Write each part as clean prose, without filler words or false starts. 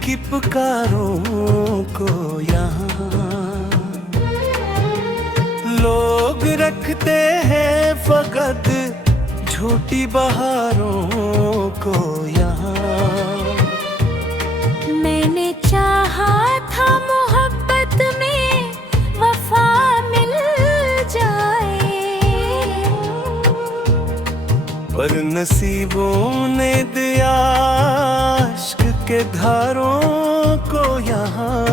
की पुकारों को यहाँ लोग रखते हैं फकत झूठी बहारों को यहाँ। मैंने चाहा था मोहब्बत में वफा मिल जाए, पर नसीबों ने दिया इश्क के धारों को यहाँ।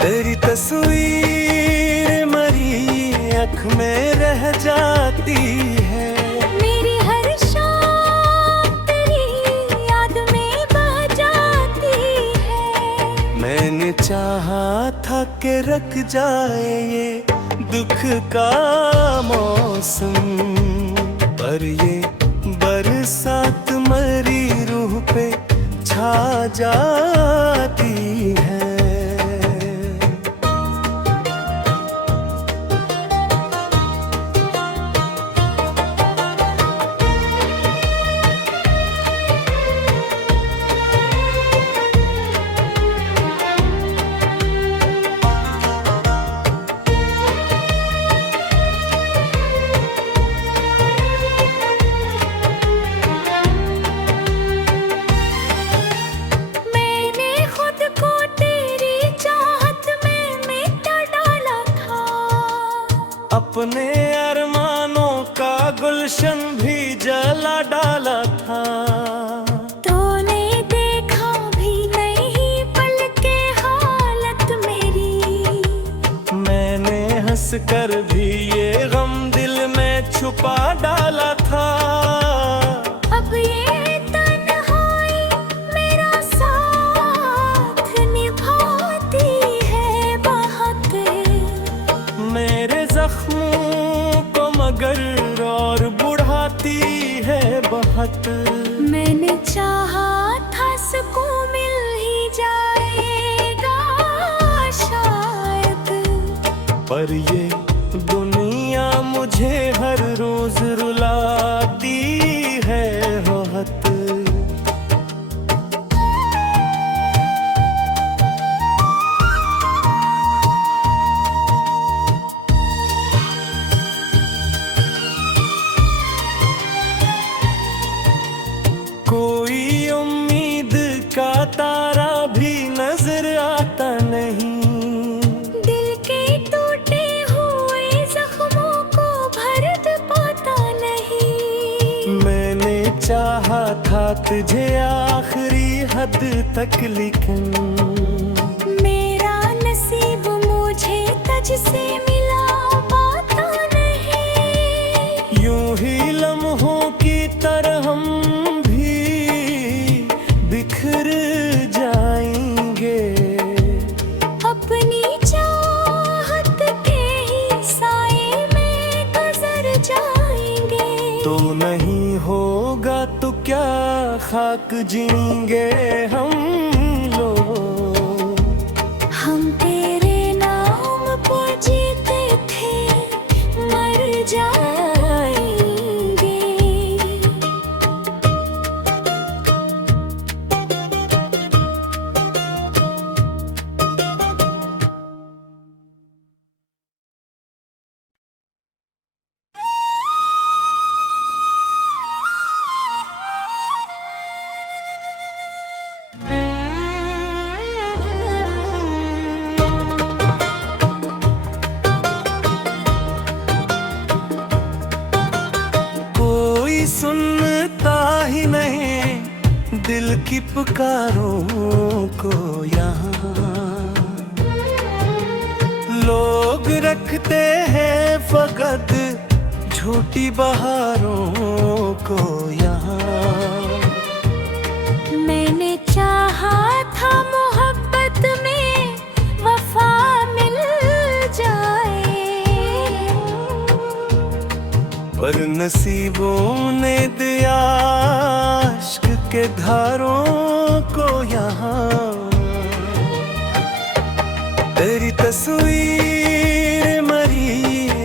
तेरी तस्वीर मरी आँख में रह जाती है, मेरी हर शाम तेरी याद में बह जाती है। मैंने चाहा था कि रख जाए ये दुख का मौसम, पर ये बरसात मरी रूह पे छा जाती है। अपने अरमानों का गुलशन भी जला डाला था। तूने देखा भी नहीं पल के हालत मेरी, मैंने हंस कर भी ये गम दिल में छुपा डाला था। अब ये तन्हाई मेरा साथ निभाती है बहुत, मेरे जख्मों को मगर और बुढ़ाती है बहुत। मैंने चाहा था सुकून मिल ही जाएगा शायद, पर ये दुनिया मुझे हर रोज रुलाती है बहुत। कोई उम्मीद का तारा भी नजर आता नहीं, दिल के टूटे हुए जख्मों को भर पाता नहीं। मैंने चाहा था तुझे आखिरी हद तक, लेकिन मेरा नसीब मुझे तुझसे मिला पाता नहीं। यूं ही लम्हों की तरह हम बिखर जाएंगे, अपनी चाहत के ही साए में गुजर जाएंगे। तो नहीं होगा तो क्या खाक जीएंगे हम लोग। हम तेरे नाम पर जीते थे मर जाएंगे। सुनता ही नहीं दिल की पुकारों को यहाँ लोग रखते हैं फकत झूठी बहारों को यहाँ। मैंने चाहा था मोहब्बत में वफा मिल जाए, पर नसीबों ने दिया इश्क के धारों को यहाँ। तेरी तस्वीर मरी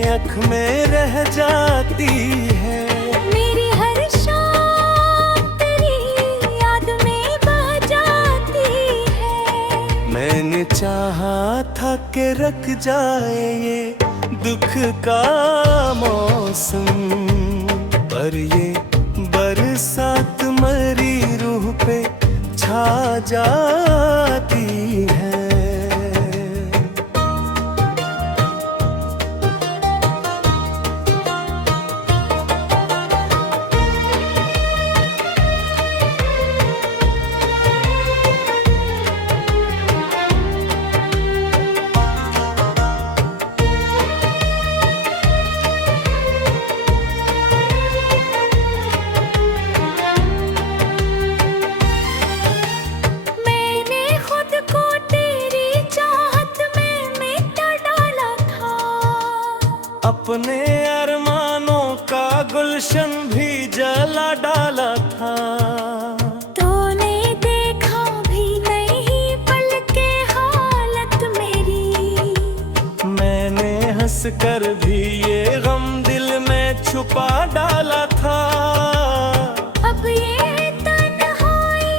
आँख में रह जाती है, मेरी हर शाम तेरी याद में था कि रख जाए ये दुख का मौसम, पर ये बरसात मरी रूह पे छा जाती है। अपने अरमानों का गुलशन भी जला डाला था। तूने देखा भी नहीं पल के हालत मेरी, मैंने हंस कर भी ये गम दिल में छुपा डाला था। अब ये तन्हाई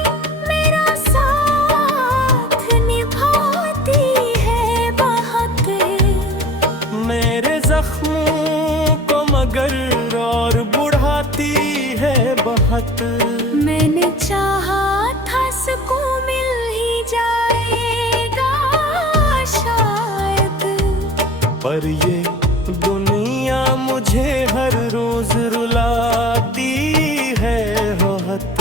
मेरा साथ निभाती है बहुत, मेरे जख्मों को मगर और बुढ़ाती है बहुत। मैंने चाहा था सुकून मिल ही जाएगा शायद, पर ये दुनिया मुझे हर रोज रुलाती है बहुत।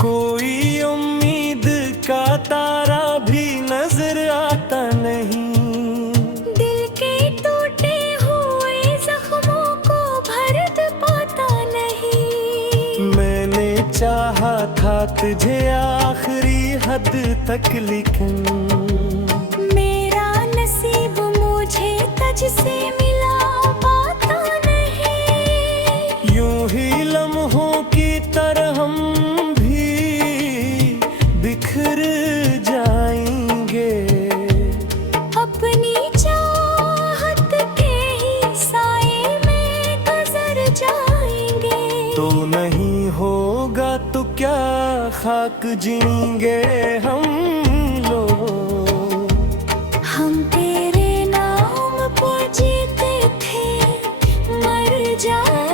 कोई उम्मीद का तारा भी नजर आता नहीं, दिल के टूटे हुए जख्मों को भर पाता नहीं। मैंने चाहा था तुझे आखिरी हद तक, लेकिन मेरा नसीब मुझे तुझसे मिला पाता नहीं। यूं ही लम्हों की तरह हम बिखर जाएंगे, अपनी चाहत के ही साए में गुजर जाएंगे। तो नहीं होगा तो क्या खाक जीएंगे हम लोग। हम तेरे नाम पर जीते थे, मर जाएंगे।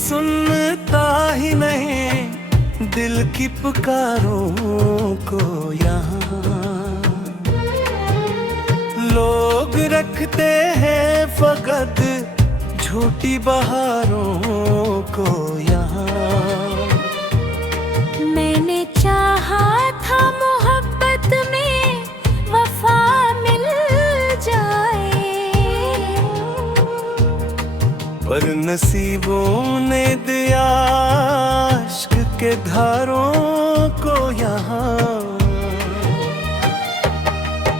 सुनता ही नहीं दिल की पुकारों को यहाँ, लोग रखते हैं फकत झूठी बहारों को यहाँ। मैंने चाहा था मोहब्बत में वफा मिल जाए, पर नसीबों ने दिया इश्क के धारों को यहाँ।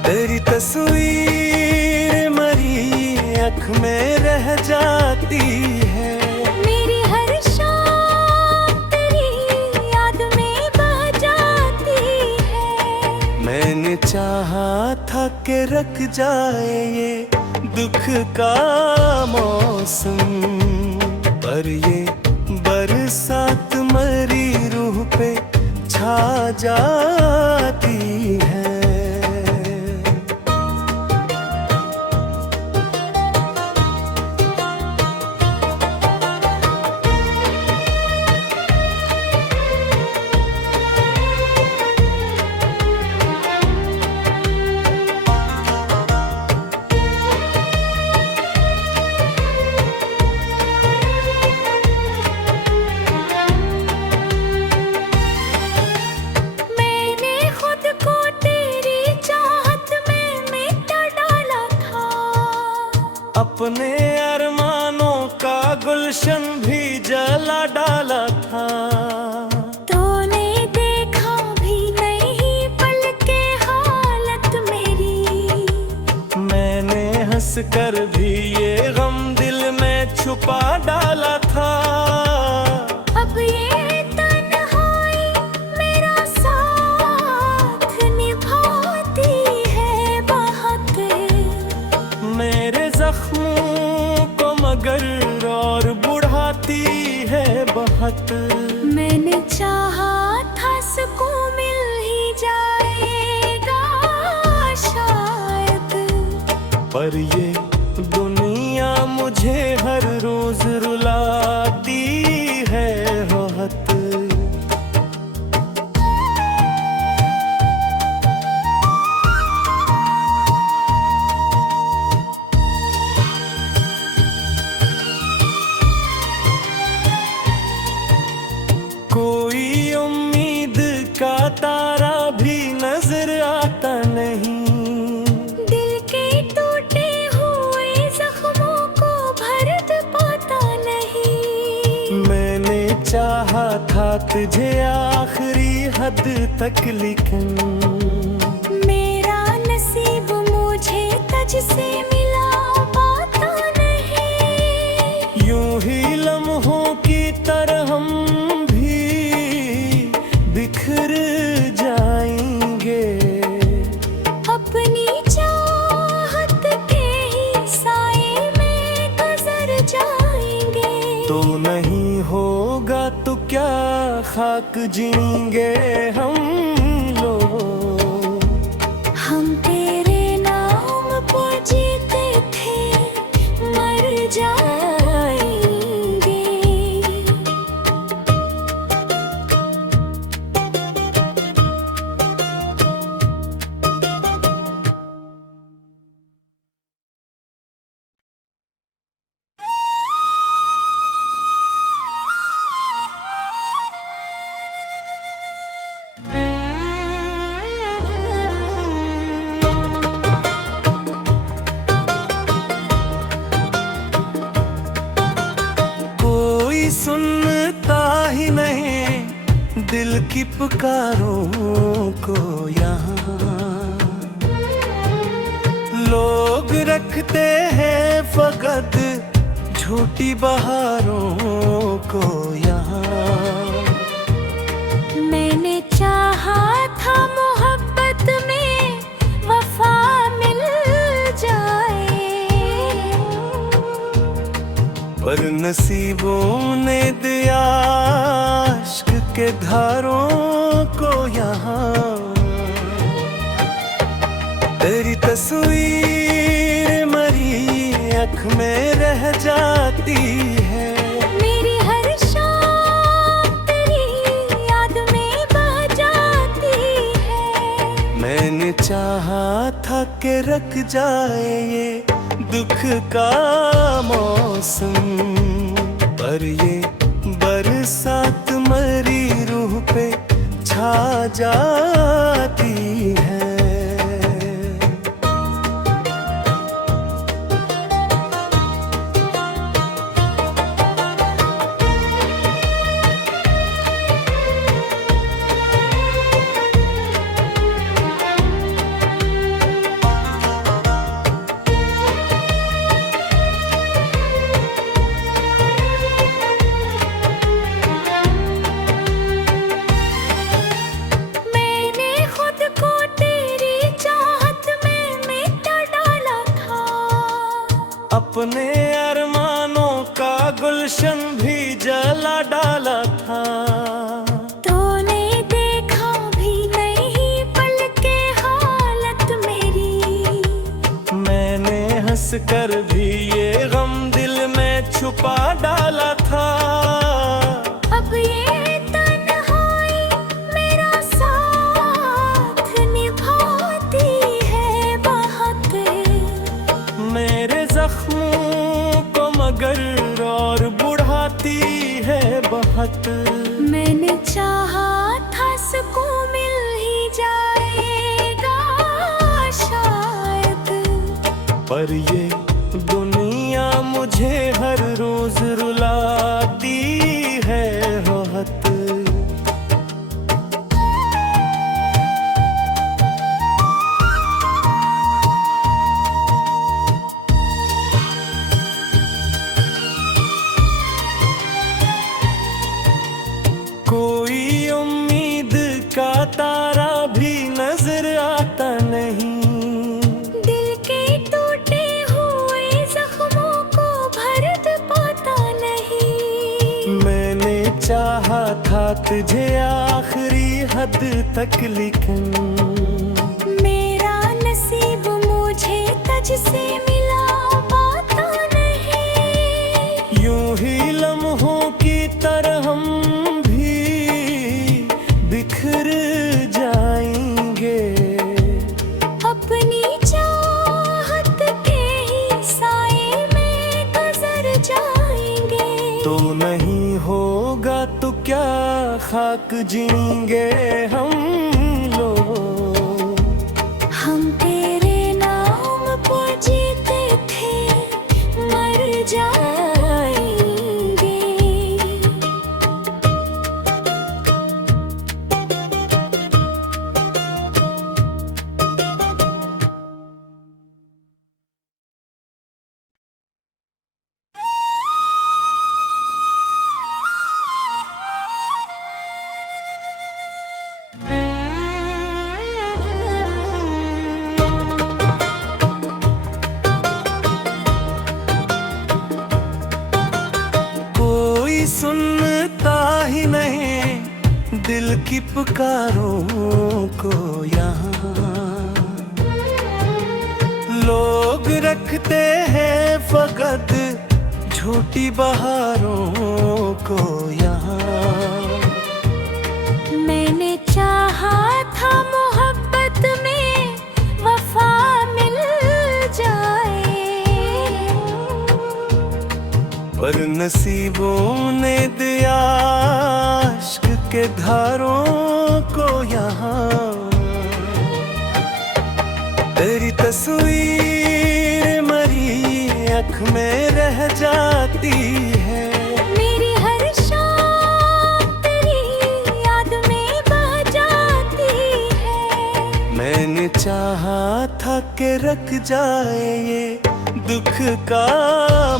तेरी तस्वीर मरी अख में रह जाती है, मेरी हर शाम तेरी याद में बह जाती है। मैंने चाहा था कि रख जाए ये दुख का मौसम, पर ये बरसात मरी रूह पे छा जाती है। मैंने खुद अपने अरमानों का गुलशन भी जला डाला था। तूने देखा भी नहीं पल के हालत मेरी, मैंने हंस कर भी ये गम दिल में छुपा डाला था। अब ये तन्हाई मेरा साथ निभाती है बहुत, मेरे जख्मों को मगर और बुढ़ाती है बहुत। मैंने चाहा था सुकून मिल ही जाएगा शायद, पर ये दुनिया मुझे हर रोज रुलाती है बहुत। कोई उम्मीद का तारा भी नजर आता नहीं, दिल के टूटे हुए जख्मों को भर पाता नहीं। मैंने चाहा था तुझे आखिरी हद तक, लेकिन मेरा नसीब मुझे तुझसे मिला पाता नहीं। यूं ही लम्हों की तरह हम भी बिखर जाएंगे, अपनी चाहत के ही साए में गुजर जाएंगे। तो नहीं होगा तो क्या खाक जीएंगे हम लोग। हम तेरे नाम पर जीते थे, मर जाएंगे। कोई सुनता ही नहीं दिल की पुकारों को यहाँ, लोग रखते हैं फकत झूठी बहारों को यहाँ। मैंने चाहा था मोहब्बत में वफा मिल जाए, पर नसीबों ने दिया इश्क के धारों को यहाँ। तेरी तस्वीर मरी अख में रह जाती है, मेरी हर शाम तेरी याद में बह जाती है। मैंने चाहा था कि रख जाए ये दुख का मौसम, पर ये बरसात मरी रूह पे छा जाती है। मैंने खुद को तेरी चाहत में मिटा डाला था, अपने अरमानों का गुलशन भी जला डाला था। तूने देखा भी नहीं पल के हालत मेरी, मैंने हंस कर भी ये गम दिल में छुपा डाला था। अब ये तन्हाई मेरा साथ निभाती है बहुत, मेरे जख्मों को मगर और बुढ़ाती है बहुत। मैंने चाहा था सुकून मिल ही जाएगा शायद, पर ये दुनिया मुझे हर रोज रुलाती है राहत। कोई उम्मीद का तारा भी नजर आता नहीं, दिल के टूटे हुए जख्मों को भर पाता नहीं। मैंने चाहा था तुझे आखिरी हद तक, लेकिन मेरा नसीब मुझे तुझसे मिला पाता नहीं। यूं ही लम्हों की तरह हम भी बिखर जाएंगे, अपनी चाहत के ही साए में गुजर जाएंगे। तो नहीं होगा तो क्या खाक जीएंगे हम लोग। हम तेरे नाम पर जीते थे, मर जाएंगे। कोई सुनता ही नहीं दिल की पुकारों को यहाँ, लोग रखते हैं फकत झूठी बहारों को यहाँ। मैंने चाहा था मोहब्बत में वफा मिल जाए, पर नसीबों ने दिया इश्क के धारों को यहाँ। तेरी तस्वीर मरी अख में रह जाती है, मेरी हर शाम तेरी याद में बह जाती है। मैंने चाहा था कि रख जाए ये दुख का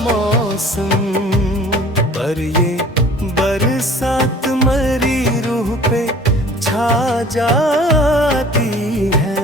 मौसम, पर ये बरसात मरी रूह पे छा जाती है।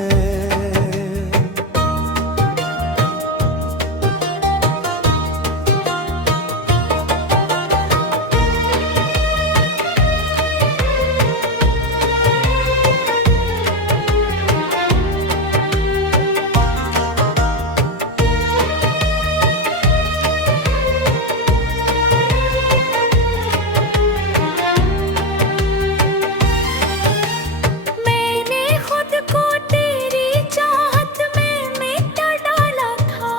मैंने खुद को तेरी चाहत में मिटा डाला था,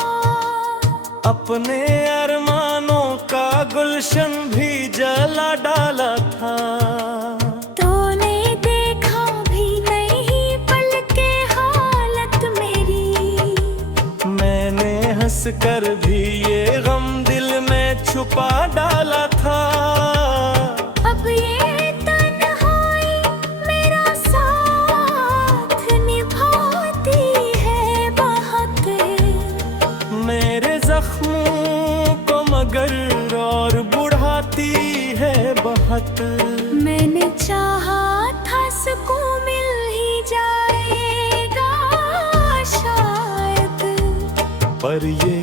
अपने अरमानों का गुलशन भी जला डाला था। तूने देखा भी नहीं पल के हालत मेरी, मैंने हंस कर भी ये गम दिल में छुपा डाला था। अब ये तन्हाई मेरा साथ निभाती है बहुत, मेरे जख्मों को मगर और बुढ़ाती है बहुत। मैंने चाहा था सुकून मिल ही जाएगा शायद, पर ये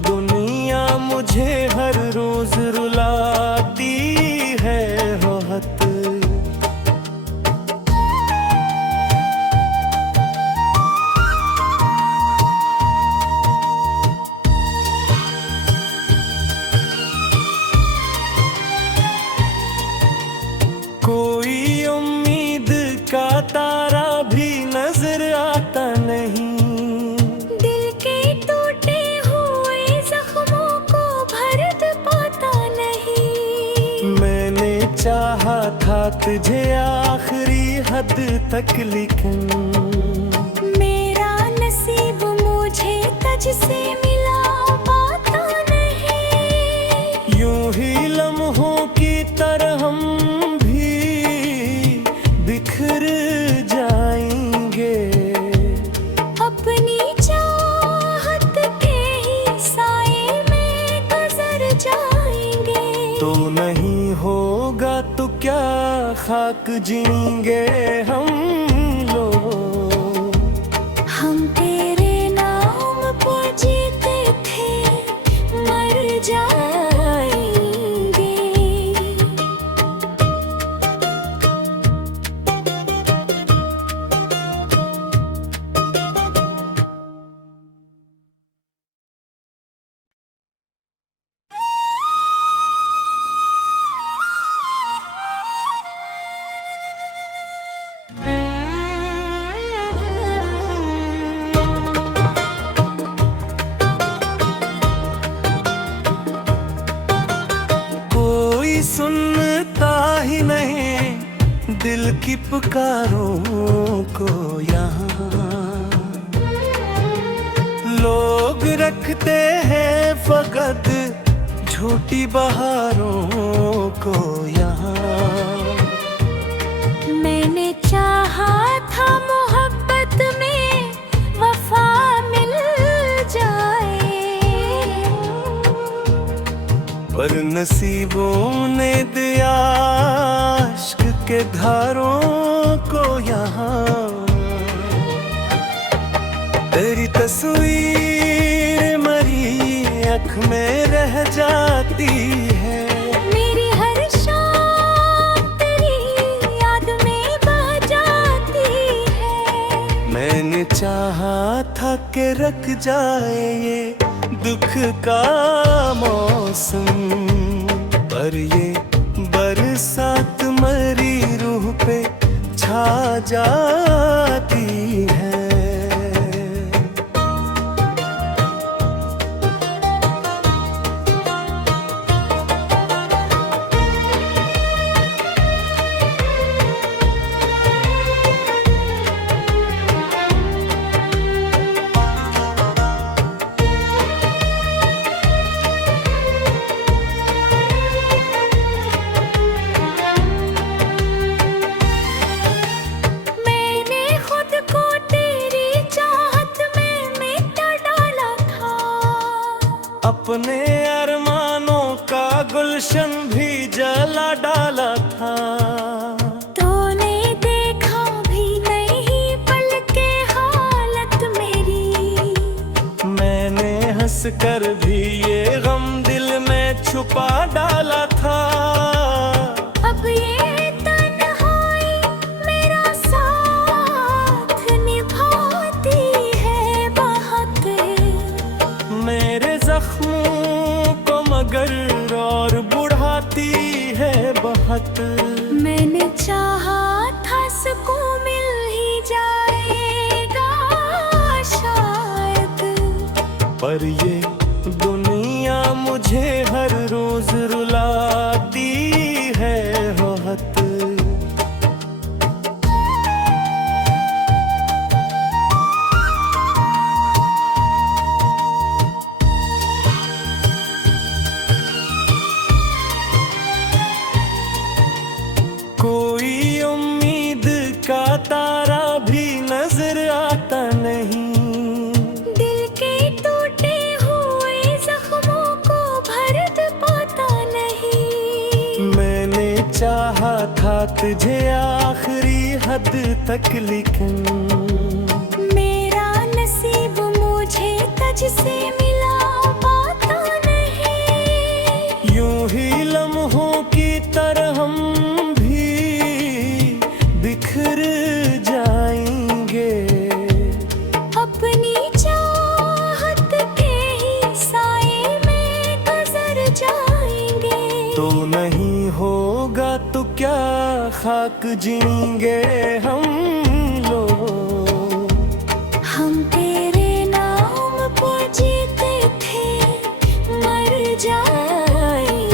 दुनिया मुझे हर रोज रुलाती है राहत। कोई उम्मीद का तारा भी नजर आता नहीं, दिल के टूटे हुए जख्मों को भर पाता नहीं। मैंने चाहा था तुझे आखिरी हद तक, लेकिन मेरा नसीब मुझे तुझसे मिला पाता नहीं। तो नहीं होगा तो क्या खाक जिएंगे हम लोग। हम तेरे नाम पर जीते थे, मर जाएंगे। कोई सुनता ही नहीं दिल की पुकारों को यहाँ। लोग रखते हैं फकत झूठी बहारों को यहाँ। मैंने चाहा था मोहब्बत में वफा मिल जाए, पर नसीबों ने दिया इश्क के धारों को यहाँ। तेरी तस्वीर मरी अख में रह जाती है, मेरी हर शाम तेरी याद में बह जाती है। मैंने चाहा था कि रख जाए ये दुख का मौसम, पर ये बरसात मरी रूह पे छा जाती है। मैंने खुद को तेरी चाहत में मिटा डाला था, अपने अरमानों का गुलशन भी जला डाला था। तूने देखा भी नहीं पल के हालत मेरी, मैंने हंस कर भी ये गम दिल में छुपा डाला था। अब ये तन्हाई मेरा साथ निभाती है बहुत। मेरे जख्मों को मगर और बुढ़ाती है बहुत। मैंने चाहा था सुकून मिल ही जाएगा शायद, पर ये दुनिया मुझे हर रोज रुलाती है बहुत। कोई उम्मीद का तारा भी नजर आता नहीं, दिल के टूटे हुए जख्मों को भर पाता नहीं। मैंने चाहा था तुझे आखिरी हद तक, लेकिन मेरा नसीब मुझे तुझसे मिला पाता नहीं। यूं ही लम्हों की तरह हम भी बिखर जाएंगे, अपनी चाहत के ही साए में गुजर जाएंगे। तो नहीं होगा तो क्या खाक जिएंगे हम लोग। हम तेरे नाम पर जीते थे, मर जाएंगे।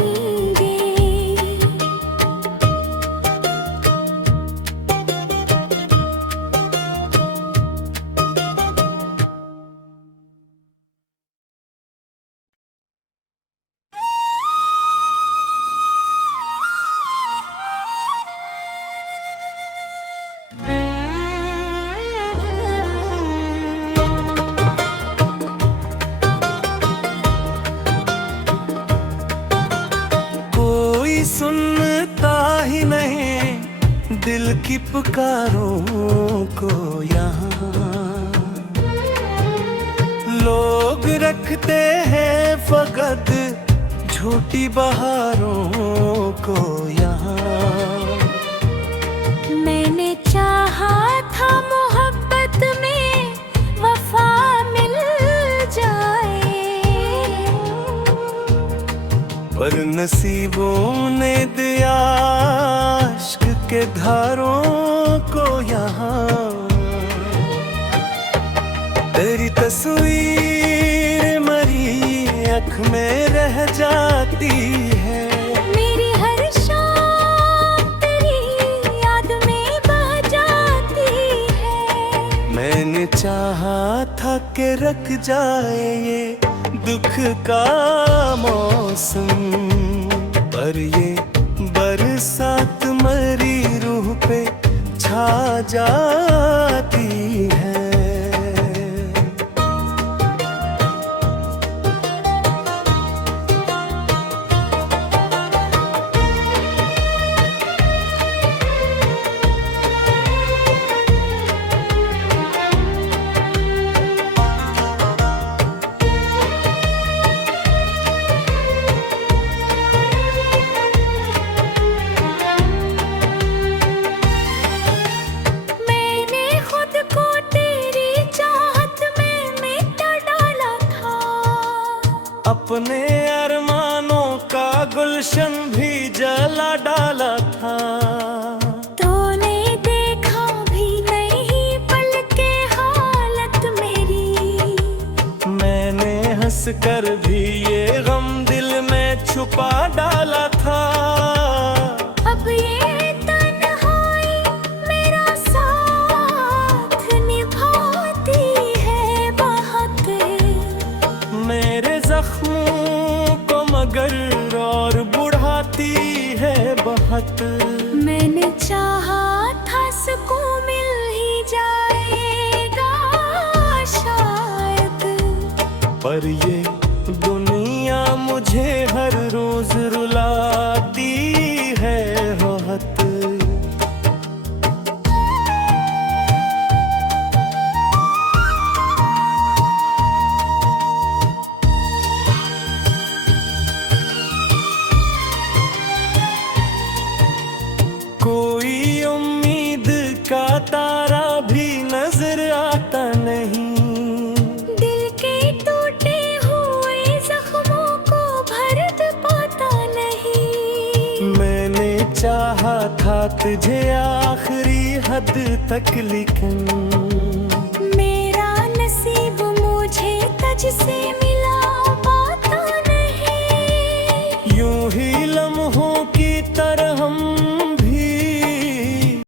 सुनता ही नहीं दिल की पुकारों को यहाँ। लोग रखते हैं फकत झूठी बहारों को यहाँ। मैंने चाहा था मोहब्बत में वफा मिल जाए, पर नसीबों ने दिया इश्क के धारों को यहाँ। तेरी तस्वीर मरी अख में रह जाती है, मेरी हर शाम तेरी याद में बह जाती है। मैंने चाहा था कि रख जाए ये दुख का मौसम, पर ये बरसात मरी रूह पे छा जाती है। अपने अरमानों का गुलशन भी जला डाला था। तूने देखा भी नहीं पल के हालत मेरी, मैंने हंस कर भी ये गम दिल में छुपा डाला था। अब ये तन्हाई मेरा साथ निभाती है बहुत, मेरे जख्मों को मगर और बुढ़ाती है बहुत। मैंने चाहा था सुकून मिल ही जाएगा शायद, पर ये दुनिया मुझे हर रोज रुलाती है बहुत। कोई उम्मीद का तारा भी नजर आता नहीं, दिल के टूटे हुए जख्मों को भर पाता नहीं। मैंने चाहा था तुझे आखिरी हद तक, लेकिन मेरा नसीब मुझे तुझसे मिला